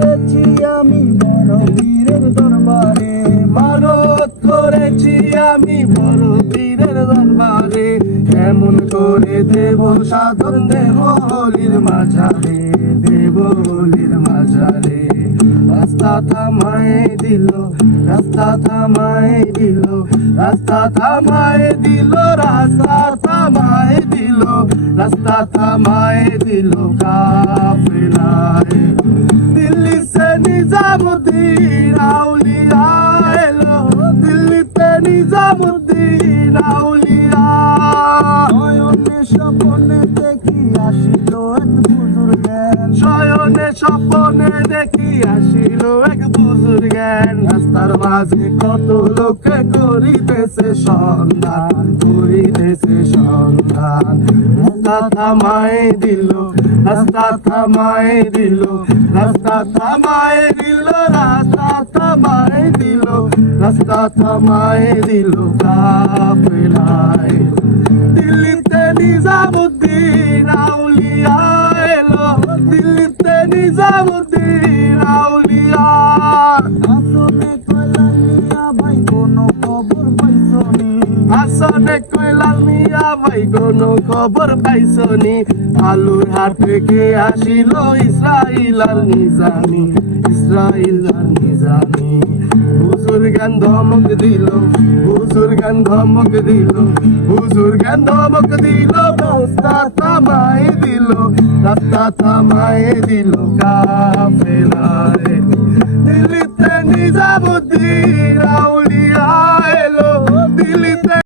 করেছি আমি বড় পীরের দরবারে, মানত করেছি আমি বড় পীরের দরবারে, কেমন করে দেব সাধন দেব অলির মাঝারে, দেব অলির মাঝারে। রাস্তা থামায় দিল, রাস্তা থামায় দিল, রাস্তা থামায় দিল, রাস্তা থামায় দিল, রাস্তা থামায় দিল কাফেলায়। দিল্লি সে নিজামুদ্দিন আউলিয়া এলো, দিল্লিতে নিজামুদ্দিন আউলিয়া। নয়নে স্বপনে দেখি আসিল এক বুজুর্গেন, শয়নে স্বপনে দেখি আসিল এক বুজুর্গেন। রাস্তার মাঝে কত লোকে করিতেছে সন্ধান, করিতেছে সন্ধান। রাস্তা থামায় দিল, রাস্তা থামায় দিল, রাস্তা থামায় দিল, রাস্তা থামায় দিল, রাস্তা থামায় দিল কাফেলায়। দিল্লিতে নিজামুদ্দিন আউলিয়া এলো, দিল্লিতে নিজামুদ্দিন আউলিয়া। আসনে কয়লাল মিয়া ভাই কোনো খবর পাইছনি, আসনে কয়লাল মিয়া ভাই কোনো খবর পাইছনি। আলুর হাট থেকে আসিল ইসরাইল আর নিজামি, ইসরাইল আর নিজামি। হুজুর গান ধমক দিল, হুজুর গান ধমক দিল, হুজুর গান ধমক দিল। রাস্তা থামায় দিল, রাস্তা থামায় দিল কাফেলায়। দিল্লিতে নিজামুদ্দিন আউলিয়া এলো,